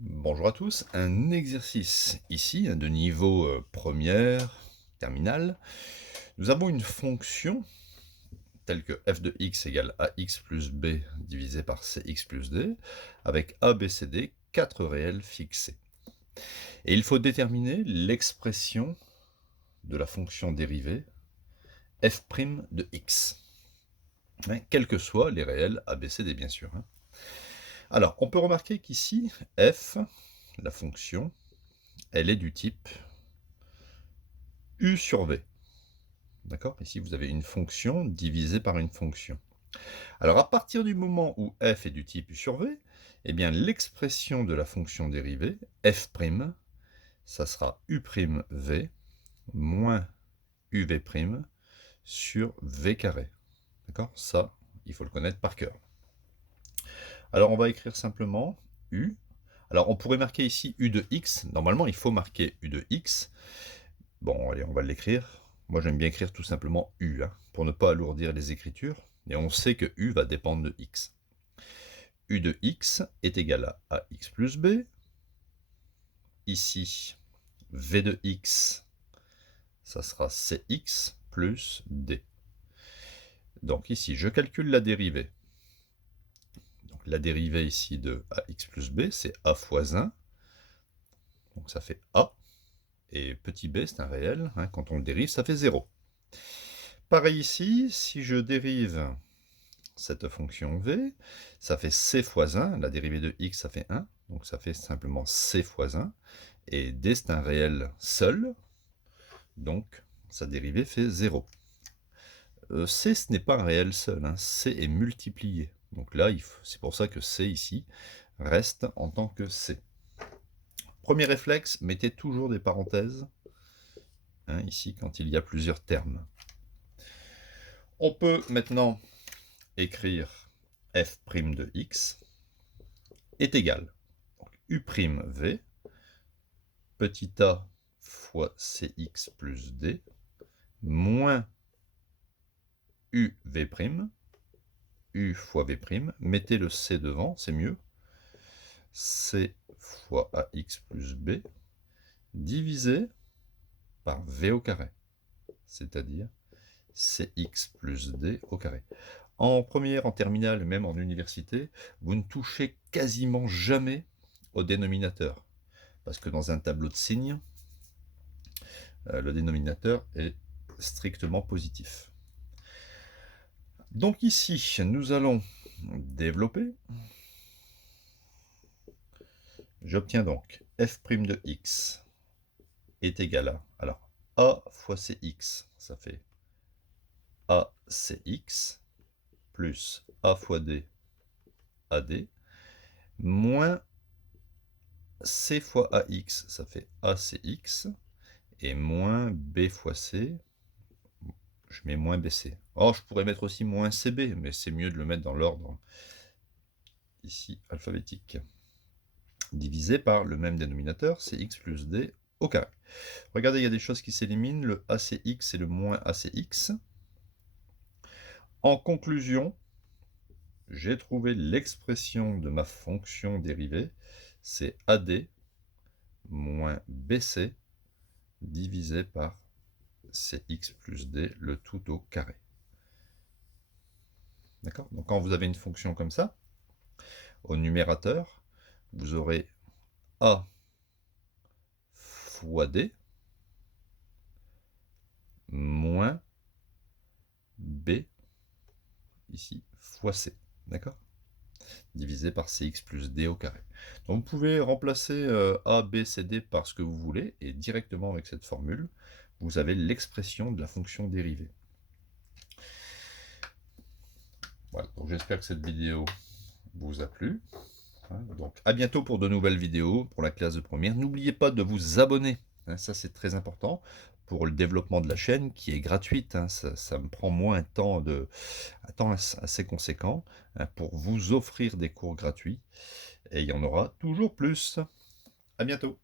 Bonjour à tous, un exercice ici de niveau première, terminale. Nous avons une fonction telle que f de x égale ax plus b divisé par cx plus d, avec a, b, c, d, 4 réels fixés. Et il faut déterminer l'expression de la fonction dérivée f' de x, quels que soient les réels a, b, c, d bien sûr. Alors, on peut remarquer qu'ici, f, la fonction, elle est du type u sur v. D'accord? Ici, vous avez une fonction divisée par une fonction. Alors, à partir du moment où f est du type u sur v, eh bien, l'expression de la fonction dérivée, f', ça sera u'v moins uv' sur v carré. D'accord? Ça, il faut le connaître par cœur. Alors, on va écrire simplement u. Alors, on pourrait marquer ici u de x. Normalement, il faut marquer u de x. Bon, allez, on va l'écrire. Moi, j'aime bien écrire tout simplement u, pour ne pas alourdir les écritures. Et on sait que u va dépendre de x. U de x est égal à ax plus b. Ici, v de x, ça sera cx plus d. Donc ici, je calcule la dérivée. Donc la dérivée ici de ax plus b, c'est a fois 1. Donc ça fait a. Et petit b, c'est un réel. Quand on le dérive, ça fait 0. Pareil ici, si je dérive cette fonction v, ça fait c fois 1, la dérivée de x, ça fait 1, donc ça fait simplement c fois 1, et d, c'est un réel seul, donc sa dérivée fait 0. C, ce n'est pas un réel seul, c est multiplié, donc là, c'est pour ça que c ici reste en tant que c. Premier réflexe, mettez toujours des parenthèses, ici, quand il y a plusieurs termes. On peut maintenant écrire f' de x est égal à u'v, petit a fois cx plus d, moins uv', u fois v', mettez le c devant, c'est mieux, c fois ax plus b, divisé par v au carré, c'est-à-dire cx plus d au carré. En première, en terminale, même en université, vous ne touchez quasiment jamais au dénominateur. Parce que dans un tableau de signes, le dénominateur est strictement positif. Donc ici, nous allons développer. J'obtiens donc f' de x est égal à, alors, a fois cx, ça fait acx, plus a fois d, ad, moins c fois ax, ça fait acx, et moins b fois c, je mets moins bc. Or, je pourrais mettre aussi moins cb, mais c'est mieux de le mettre dans l'ordre ici alphabétique. Divisé par le même dénominateur, cx plus d au carré. Regardez, il y a des choses qui s'éliminent, le acx et le moins acx. En conclusion, j'ai trouvé l'expression de ma fonction dérivée, c'est ad moins bc divisé par cx plus d, le tout au carré. D'accord? Donc quand vous avez une fonction comme ça, au numérateur, vous aurez a fois d moins b, ici, fois c. D'accord? Divisé par cx plus d au carré. Donc vous pouvez remplacer a, b, c, d par ce que vous voulez, et directement avec cette formule, vous avez l'expression de la fonction dérivée. Voilà, donc j'espère que cette vidéo vous a plu. Donc à bientôt pour de nouvelles vidéos pour la classe de première. N'oubliez pas de vous abonner, ça c'est très important pour le développement de la chaîne qui est gratuite. Ça me prend moins un temps assez conséquent pour vous offrir des cours gratuits et il y en aura toujours plus. À bientôt.